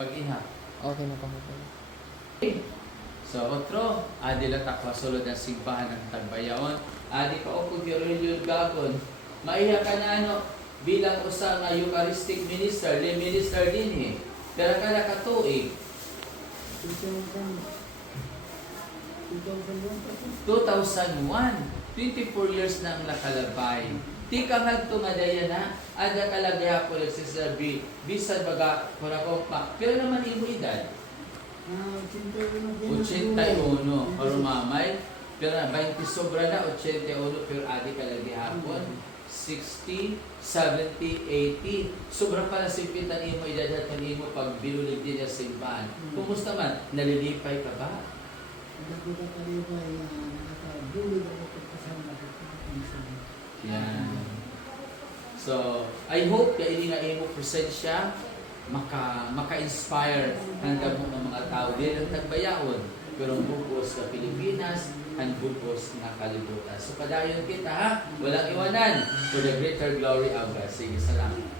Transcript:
Pag-iha. Okay na po. So, otro, adi latak masulod ang simbahan ng Tagbayaon. Adi pa o kugirulyo gagon. Maiha ka na ano, bilang usa nga Eucharistic minister, lay minister din eh. Pero ka na katuig. 2001, 24 years na ang nakalabay. Di ka nga ito nga daya na, ada kalagya po si Sabi, bisan baga, pa. Pero naman imo edad, 81, pero mamay, pero 20 sobra na, 81, pero adi kalagya hapon, 60, 70, 80. Sobra pala simpitan imo edad at imo pag binulig din sa simbahan. Kumusta man? Nalilipay ka ba? Yan. So, I hope ka ini nga imo presensya maka-inspire ang damo ng mga tao din ang Tagbayaon. Pero bukos sa Pilipinas, ang bukos na kalibutan. So, padayon kita ha, walang iwanan for the greater glory of God. Sige, salamat.